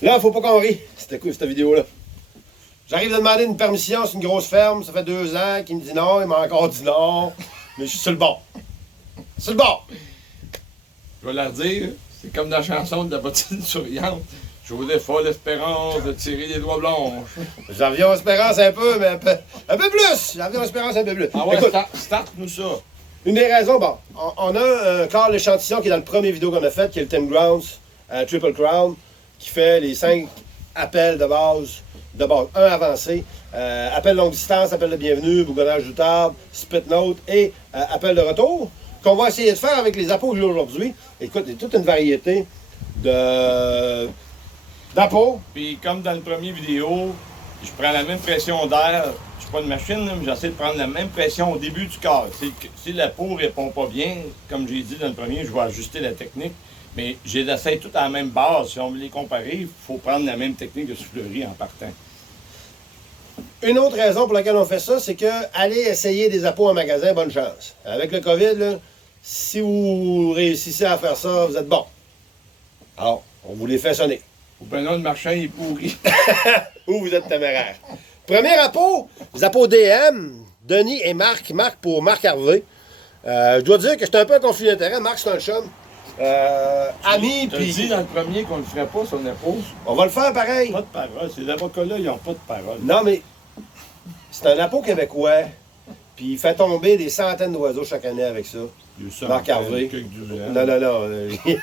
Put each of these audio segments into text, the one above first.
Là, faut pas qu'on rie. C'était cool, cette vidéo-là. J'arrive de demander une permission, c'est une grosse ferme, ça fait 2 ans qu'il me dit non, il m'a encore dit non. Mais je suis sur le bord. Sur le bord! Je vais leur dire, c'est comme dans la chanson de la bottine souriante. Je vous folle l'espérance de tirer les doigts blanches. J'avions espérance un peu, mais un peu plus! J'avions espérance un peu plus. Ah ouais, Écoute, start-nous ça. une des raisons, bon, on a un quart l'échantillon qui est dans le premier vidéo qu'on a fait, qui est le Tim Grounds Triple Crown, qui fait les 5 appels de base, un avancé, appel longue distance, appel de bienvenue, bougonnage du table, spit note et appel de retour, qu'on va essayer de faire avec les appos que j'ai aujourd'hui. Écoute, il y a toute une variété d'appos. Puis comme dans le premier vidéo, je prends la même pression d'air. Je suis pas une machine, là, mais j'essaie de prendre la même pression au début du corps. Si la peau répond pas bien, comme j'ai dit dans le premier, je vais ajuster la technique. Mais j'essaie tout à la même base. Si on veut les comparer, il faut prendre la même technique de soufflerie en partant. Une autre raison pour laquelle on fait ça, c'est que aller essayer des appos en magasin, bonne chance. Avec le COVID, là, si vous réussissez à faire ça, vous êtes bon. Alors, on vous les fait sonner. Ou ben non, le marchand il est pourri. Ou vous êtes téméraire. Premier appôt, les appos DM, Denis et Marc. Marc pour Marc Harvey. Je dois dire que j'étais un peu en conflit d'intérêt. Marc, c'est un chum. Ami, Tu as dit puis dans le premier qu'on ne le ferait pas, son épouse. on va le faire pareil. Pas de parole. Ces avocats-là, ils n'ont pas de parole. Non, mais c'est un appôt québécois. Puis il fait tomber des centaines d'oiseaux chaque année avec ça. Marc Harvey. Non, non, non. Puis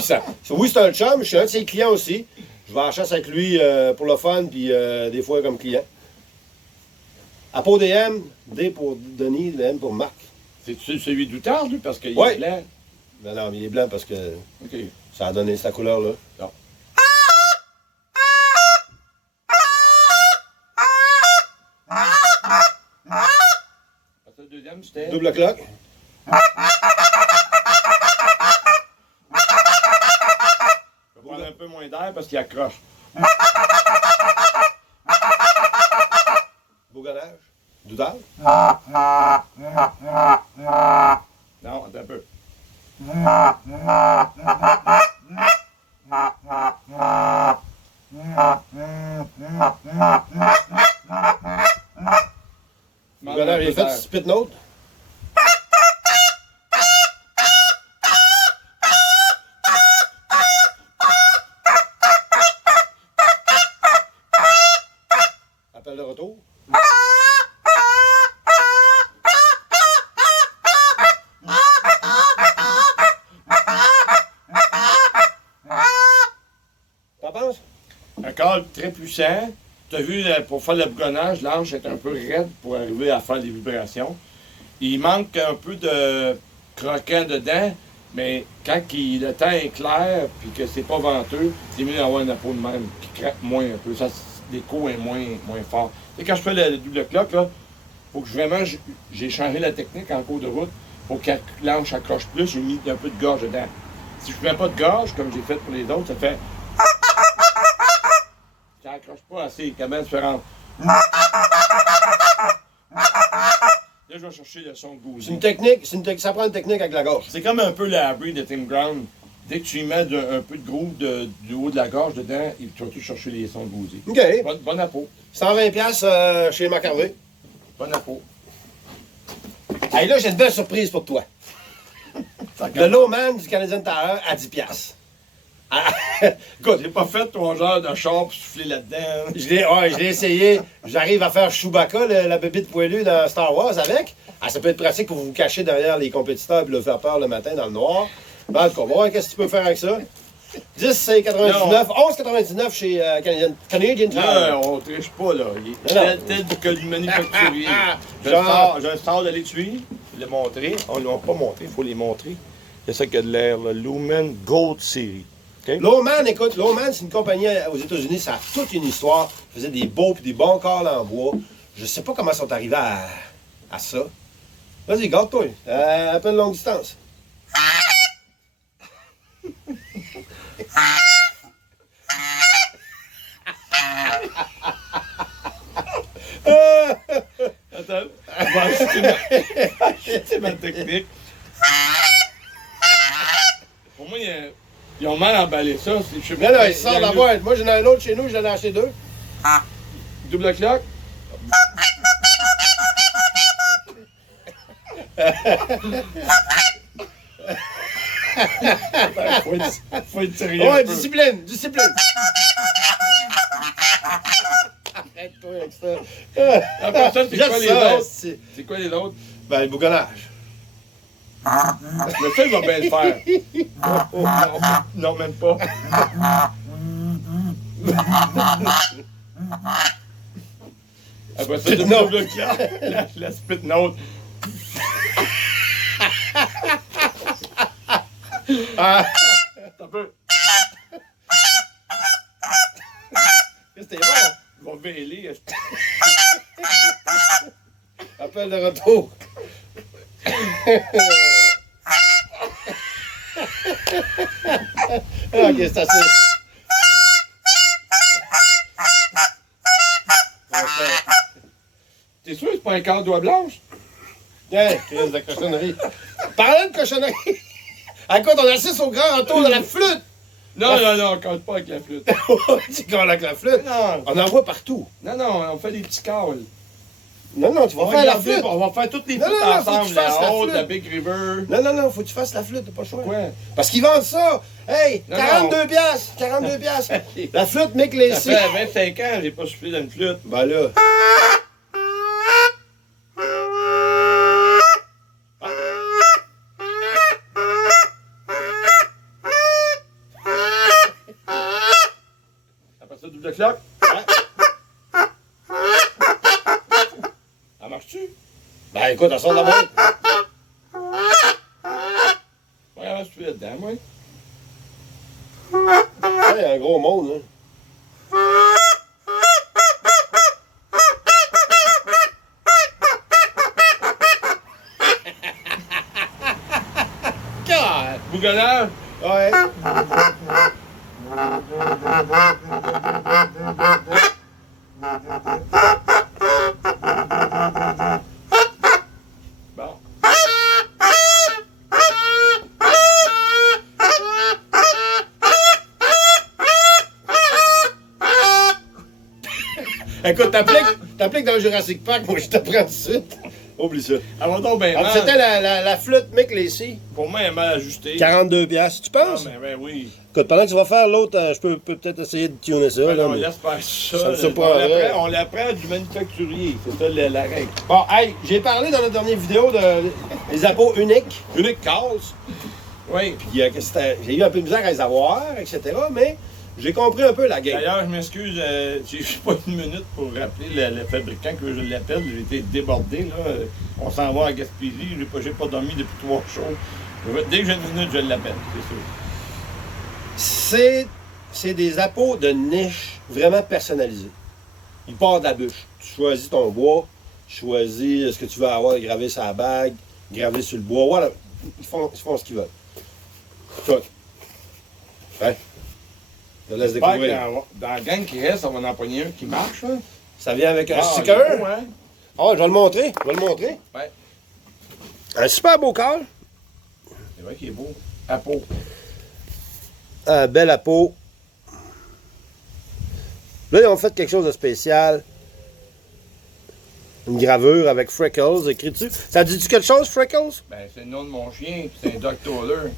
ça, oui, c'est un chum. Je suis un de ses clients aussi. Je vais en chasse avec lui pour le fun, puis des fois comme client. Appôt DM, D pour Denis, M pour Marc. C'est celui d'Outard, lui, parce qu'il Ouais. est blanc. Non, non, mais il est blanc parce que OK. ça a donné cette couleur-là. Non. Le deuxième, c'était... Double clock. Je vais prendre un peu moins d'air parce qu'il accroche. Bougonnage. Doudal. Non, attends un peu. Bougonnage, il est fait spit note. Appel de retour. T'en penses? Un câble très puissant. Tu as vu, pour faire le bougonnage, l'anche est un peu raide pour arriver à faire des vibrations. Il manque un peu de croquant dedans, mais quand le temps est clair et que c'est pas venteux, c'est mieux d'avoir un appôt de même qui craque moins un peu. Ça, l'écho est moins fort. Et quand je fais le double clock, là, faut que j'ai changé la technique en cours de route. Faut que l'anche accroche plus, j'ai mis un peu de gorge dedans. Si je mets pas de gorge, comme j'ai fait pour les autres, ça fait... Ça accroche pas assez, comment différente. Là, je vais chercher le son de C'est gousi. une technique, ça prend une technique avec la gorge. C'est comme un peu la Abri de Tim Ground. Dès que tu y mets un peu de groove du haut de la gorge dedans, tu vas tout chercher les sons de gousi. OK. Bon appôt. 120$ chez Marc Harvey. Bon appôt. Hey, là, j'ai une belle surprise pour toi. Le Lowman du Canadian Tire à 10$. Ah, écoute, J'ai pas fait ton genre de char pour souffler là-dedans. je l'ai essayé. J'arrive à faire Chewbacca, la bébite poilue dans Star Wars avec. Ah, ça peut être pratique pour vous cacher derrière les compétiteurs et leur faire peur le matin dans le noir. Ben, en tout cas, on va voir qu'est-ce que tu peux faire avec ça. 10,99, 11,99 chez Canadian Tire. Là, on triche pas, là. Il est tel que du manufacturier. Je sors de l'étui, je l'ai montré. On ne l'a pas montré, il faut les montrer. C'est ça qui a de l'air, le Lumen Gold Series. Okay? Lowman, écoute, Lowman, c'est une compagnie aux États-Unis, ça a toute une histoire. Ils faisaient des beaux et des bons câbles en bois. Je sais pas comment ils sont arrivés à ça. Vas-y, garde-toi. À peine longue distance. Attends, je vais ajuster ma technique. Pour moi, ils ont mal emballé ça. Je sais Non, non, il sort de la boîte. Moi, j'en ai un autre chez nous, j'en ai acheté 2. Double cloque. Faut être sérieux. Ouais, discipline, discipline. Arrête-toi avec ça. Après ça, c'est quoi les autres? C'est quoi les autres? Ben, le bougonnage. Mais ça, il va bien le faire. Non, même pas. Après ça, double cloque. La spit note. Ah! Un peu. C'était bon. Il va vêler. Appel de retour. Ok, c'est assez. T'es sûr que c'est pas un quart doigt blanche? Tiens, crise de cochonnerie. Parlant de cochonnerie, écoute, on assiste au grand retour de la flûte. Non, non, non, on compte pas avec la flûte. Tu colles avec la flûte? Non. On en voit partout. Non, non, on fait des petits câbles. Non, non, tu vas faire la flûte. On va faire toutes les Non, flûtes non, non, faut que ensemble. tu fasses La la haute, flûte. la Big River. Non, non, non, faut que tu fasses la flûte, t'as pas le choix. Pourquoi? Parce qu'ils vendent ça. Hey, Non, 42 piastres, 42 piastres. La flûte Mick Lacey. Ça fait 25 ans, j'ai pas soufflé dans une flûte. Ben là. Après ça, double cloque. Ouais. Ça marche-tu? Ben écoute, elle sort de la boîte. Ouais, avant, je suis là-dedans, moi. Il y a un gros monde, là. God! Bougonnage. Ouais. Bon. Écoute, t'appliques dans le Jurassic Park, moi je t'apprends tout de suite. Oublie ça. Elle va donc bien Alors, mal. c'était la flûte Mick Lacey. Pour moi, elle est mal ajustée. 42 piastres, tu Ah, penses? ben oui. Écoute, pendant que tu vas faire l'autre, je peux peut-être essayer de tuner ça. Ben là, non, mais- laisse faire Ça ça. me surprendrait. On l'apprend du manufacturier. C'est ça la règle. Bon, hey, j'ai parlé dans la dernière vidéo des appos uniques. Unique cause. Oui. Puis j'ai eu un peu de misère à les avoir, etc. Mais j'ai compris un peu la game. D'ailleurs, je m'excuse, j'ai pas une minute pour rappeler le fabricant que je l'appelle. J'ai été débordé. Là. On s'en va à Gaspésie. J'ai pas dormi depuis 3 jours. Dès que j'ai une minute, je l'appelle, c'est sûr. C'est des appos de niche vraiment personnalisés. Ils partent de la bûche. Tu choisis ton bois, tu choisis ce que tu veux avoir gravé sur la bague, gravé sur le bois. Voilà. Ils font ce qu'ils veulent. Écoute. Ouais. Je te laisse J'espère que découvrir. dans la gang qui reste, on va en empoigner un qui marche. Là. Ça vient avec un Ah, sticker. il est beau, hein? Ah, je vais le montrer. Je vais le montrer. Ouais. Un super beau cœur. C'est vrai qu'il est beau. À peau. Un bel appôt. Là, ils ont fait quelque chose de spécial. Une gravure avec Freckles écrit dessus. Ça dit-tu quelque chose, Freckles? Ben, c'est le nom de mon chien, puis c'est un Dog Toller.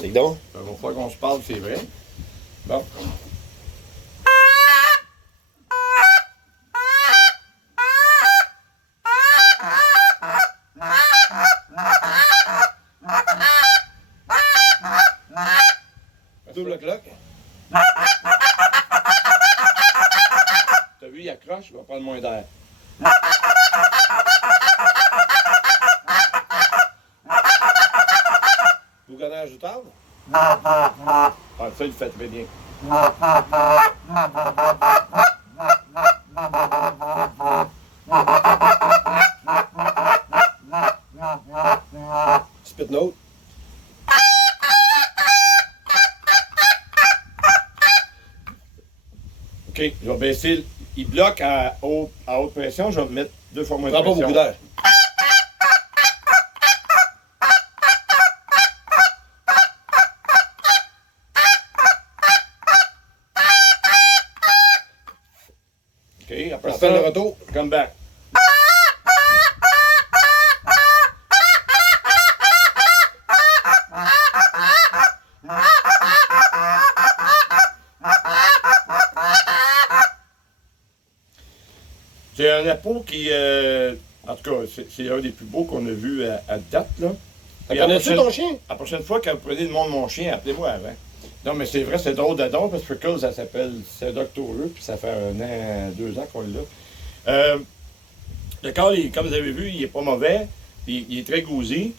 C'est donc. Il va falloir qu'on se parle, c'est vrai. Bon. Double cloque. T'as vu, il accroche, il va prendre moins d'air. Bougonnage du table. Ah, ça, il fait très bien. Spit note. OK, je vais baisser. Il bloque à haute pression, je vais mettre 2 fois moins de Prends pas pression. beaucoup d'air. OK, après ça, ça, le retour. Come back. C'est un appôt qui, en tout cas, c'est un des plus beaux qu'on a vu à date, là. Connais-tu ton chien? La prochaine fois que vous prenez le nom de mon chien, appelez-moi avant. Non, mais c'est vrai, c'est drôle d'adon, parce que Freckles, ça s'appelle, c'est doctoreux, puis ça fait 1 an, 2 ans qu'on l'a. Le corps, comme vous avez vu, il est pas mauvais, puis il est très gauzy.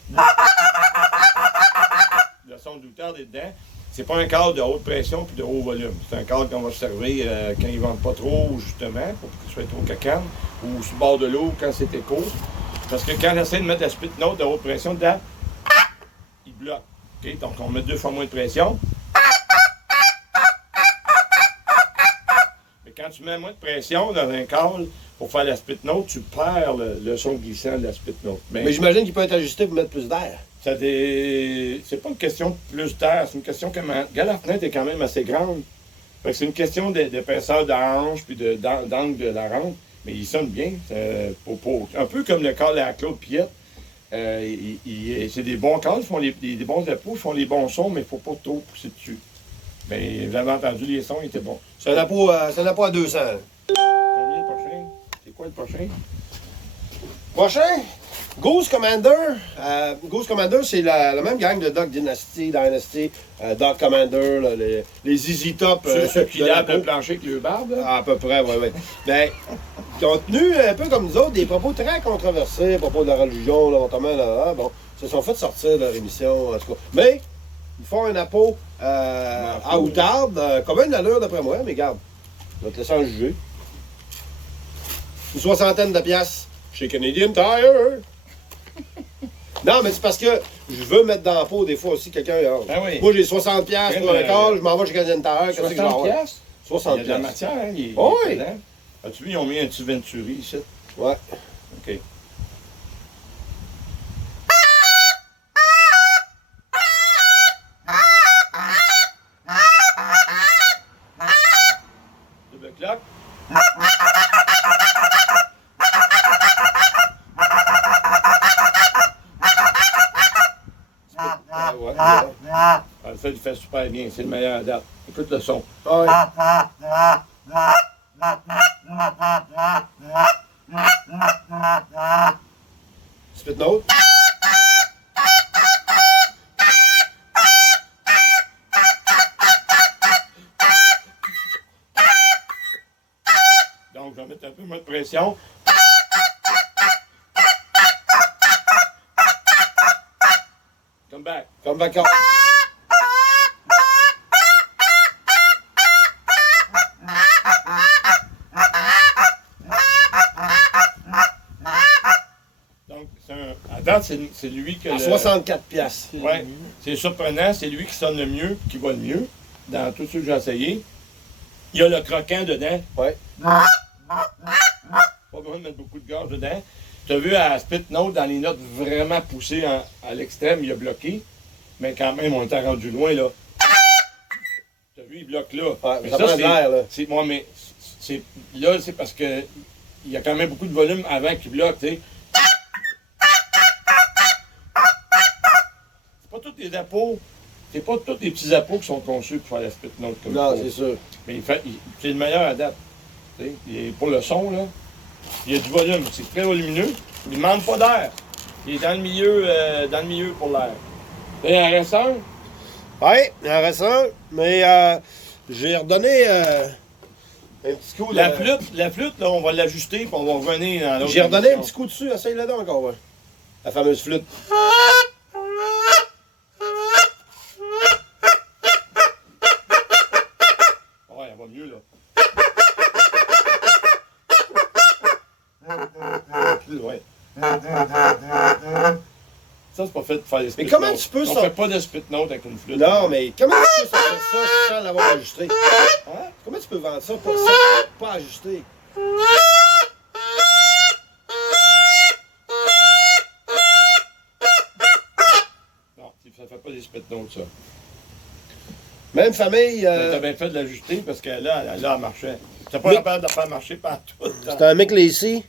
Le son de douteur est dedans. C'est pas un cadre de haute pression puis de haut volume. C'est un cadre qu'on va se servir quand il ne vente pas trop, justement, pour qu'il soit trop cacane, ou sur le bord de l'eau quand c'est écho. Parce que quand on essaie de mettre la split note de haute pression dedans, il bloque. Okay? Donc on met 2 fois moins de pression. Mais quand tu mets moins de pression dans un câble pour faire la split note, tu perds le son glissant de la split note. Mais j'imagine qu'il peut être ajusté pour mettre plus d'air. C'est pas une question de plus d'air, c'est une question que la fenêtre est quand même assez grande. Fait que c'est une question d'épaisseur de hanche puis d'angle de la rampe, mais il sonne bien. Un peu comme le câble à Claude Piette. C'est des bons câbles, ils font des bons appos, ils font les bons sons, mais il ne faut pas trop pousser dessus. Mais vous avez entendu, les sons étaient bons. C'est un appôt à 200. Combien le prochain? C'est quoi le prochain? Prochain? Goose Commander. Goose Commander, c'est la même gang de Duck Dynasty, Duck Commander, là, les Easy Top. Ceux qui lavent le plancher avec le barbe, là? À peu près, oui. Ben, ils ont tenu, un peu comme nous autres, des propos très controversés à propos de la religion, notamment, bon, se sont fait sortir de leur émission, en tout cas. Mais, ils font un appôt à outarde, comme une allure d'après moi, mais garde, je vais te laisser en juger. Une 60aine de piastres chez Canadian Tire. Non, mais c'est parce que je veux mettre dans la peau des fois aussi quelqu'un. Ah oui. Moi, j'ai 60$ pour le corps, je m'en vais chez Canadian Tire. Qu'est-ce que je vais avoir? 60$. Il y a de la matière, hein? Oui. As-tu vu, ils ont mis un petit Venturi ici? Ouais. OK. Double cloque. Ça, il fait super bien. C'est le meilleur à date. Écoute le son. Ouais. Spit note. Donc, je vais mettre un peu moins de pression. Come back. Comme vacances. Donc, à date, c'est lui que. À 64 piastres. Oui, c'est surprenant. C'est lui qui sonne le mieux, qui va le mieux, dans tous ceux que j'ai essayé. Il y a le croquant dedans. Ouais. Pas besoin de mettre beaucoup de gaz dedans. Tu as vu à Spit Note, dans les notes vraiment poussées à l'extrême, il a bloqué. Mais quand même, on était rendu loin, là. Tu as vu, il bloque là. Ouais, mais ça prend de l'air, là. Moi, mais là, c'est parce que il y a quand même beaucoup de volume avant qu'il bloque, tu sais. C'est pas tous les appos. C'est pas tous les petits appos qui sont conçus pour faire la Spit Note comme ça. Non, c'est sûr. Mais c'est le meilleur à date. Pour le son, là, il y a du volume. C'est très volumineux. Il ne demande pas d'air. Il est dans le milieu pour l'air. Il en reste un? Oui, il en reste un. Mais j'ai redonné un petit coup. La flûte, là, on va l'ajuster puis on va revenir dans l'autre. J'ai redonné un émission. petit coup dessus. Essaye-le donc encore. Ouais. La fameuse flûte. Ouais, elle va mieux, là. Ouais. Ça, c'est pas fait pour faire des spit Mais comment notes. tu peux On ça? fait pas de spit note avec une flûte. Non, mais comment tu peux sortir ça sans l'avoir ajusté? Hein? Comment tu peux vendre ça pas ajusté? Non, ça fait pas des spit notes, ça. Même famille. Mais t'as bien fait de l'ajuster parce que là, elle marchait. T'es pas capable de faire marcher partout. C'est un Mick Lacey.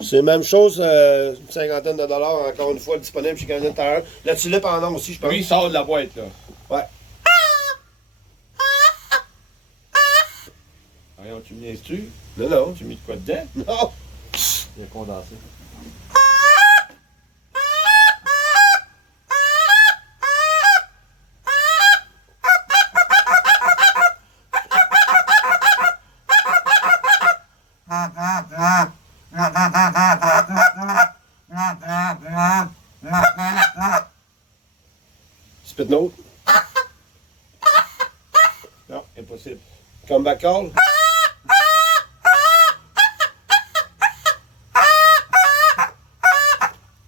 C'est la même chose, une cinquantaine de dollars, encore une fois, disponible chez Canadian Tire. La tulipe en or aussi, je pense. Lui, il sort de la boîte, là. Ouais. Voyons, tu me niaises-tu? Non, non. Tu as mis de quoi dedans? Non. Il a condensé. Spit note. Non, impossible. Comeback call.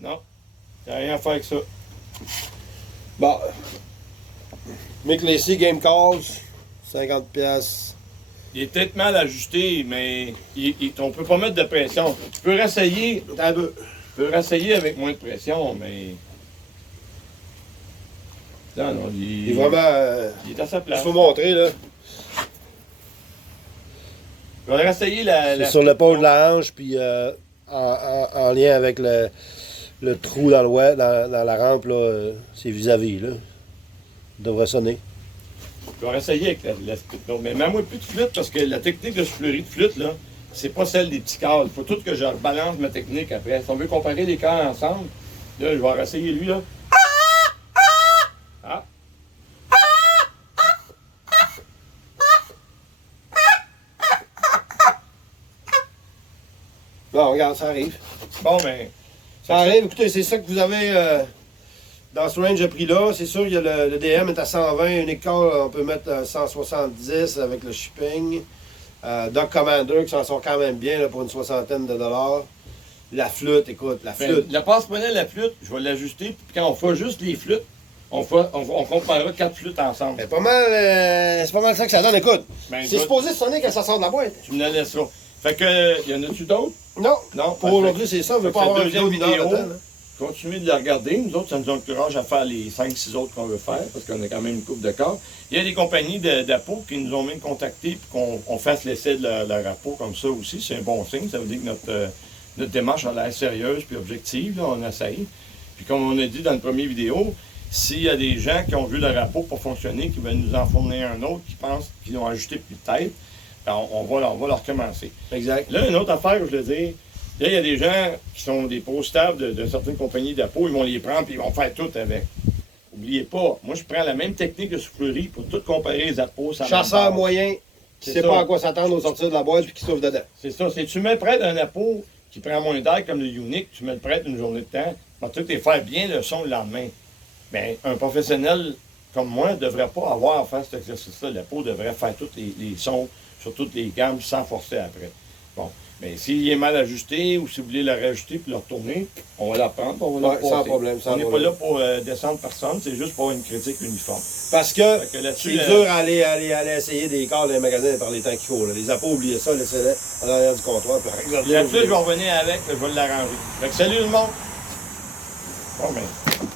Non. T'as rien à faire avec ça. Bon. Mick Lacey, Game Calls. 50 pièces. Il est peut-être mal ajusté, mais on peut pas mettre de pression. Tu peux réessayer. Un peu. Tu peux réessayer avec moins de pression, mais. Non, non, Il est vraiment. il est à sa place. Il faut montrer, là. On va réessayer la. C'est sur l'épaule de la hanche, puis en lien avec le trou dans dans la rampe, là, c'est vis-à-vis, là. Il devrait sonner. Je vais réessayer avec la split note. Mais même moi plus de flûte, parce que la technique de soufflerie de flûte, là, c'est pas celle des petits câbles. Il faut tout que je rebalance ma technique après. Si on veut comparer les câbles ensemble, là, je vais réessayer lui, là. Ah! Bon, regarde, ça arrive. Bon, ben. Ça arrive. Écoutez, c'est ça que vous avez dans ce range de prix-là. C'est sûr, il y a le DM est à 120. Une école, on peut mettre à 170 avec le shipping. Doc Commander, qui s'en sort quand même bien là, pour une soixantaine de dollars. La flûte, écoute, la flûte. Ben, la passe-monnaie, la flûte, je vais l'ajuster. Puis quand on fera juste les flûtes, on comparera 4 flûtes ensemble. C'est pas mal, c'est pas mal ça que ça donne. Écoute, Ben, c'est supposé sonner quand ça sort de la boîte. Tu me la laisseras. Fait que, y en a-tu d'autres? Non. Non. Pour aujourd'hui, c'est ça. On veut pas avoir une deuxième vidéo. dedans, là. Continuez de la regarder. Nous autres, ça nous encourage à faire les 5-6 autres qu'on veut faire, parce qu'on a quand même une coupe de corps. Il y a des compagnies d'appos qui nous ont même contactés pour qu'on fasse l'essai de leur appôt comme ça aussi. C'est un bon signe. Ça veut dire que notre démarche a l'air sérieuse puis objective. Là, on essaye. Puis comme on a dit dans la première vidéo, s'il y a des gens qui ont vu leur rapport pour fonctionner, qui veulent nous en fournir un autre, qui pensent qu'ils ont ajouté peut-être, ben on va leur recommencer. Exact. Là, une autre affaire, je veux dire, là, il y a des gens qui sont des pros stables de certaines compagnies d'appos, ils vont les prendre et ils vont faire tout avec. N'oubliez pas, moi je prends la même technique de soufflerie pour tout comparer les appos. Chasseur moyen, qui C'est sait ça. pas à quoi s'attendre au sortir de la boîte puis qui sauve dedans. C'est ça. Si tu mets près d'un appôt qui prend moins d'air comme le Unique, tu mets le près d'une journée de temps, va tout et faire bien le son le lendemain. Bien, un professionnel comme moi ne devrait pas avoir à faire cet exercice-là. L'appôt devrait faire tous les sons sur toutes les gammes sans forcer après. Bon. Mais s'il est mal ajusté ou si vous voulez le rajouter puis le retourner, on va l'apprendre, on va le Ouais, sans problème. On n'est pas là pour descendre personne, c'est juste pour une critique uniforme. Parce que Fait que là-dessus, c'est dur à aller essayer des corps dans les magasins par les temps qu'il faut. Là. Les appos, oubliez ça, laissez-les à l'arrière du comptoir. Puis regardez. Là-dessus, je vais revenir avec, je vais l'arranger. Fait que salut le monde! Bon, ben.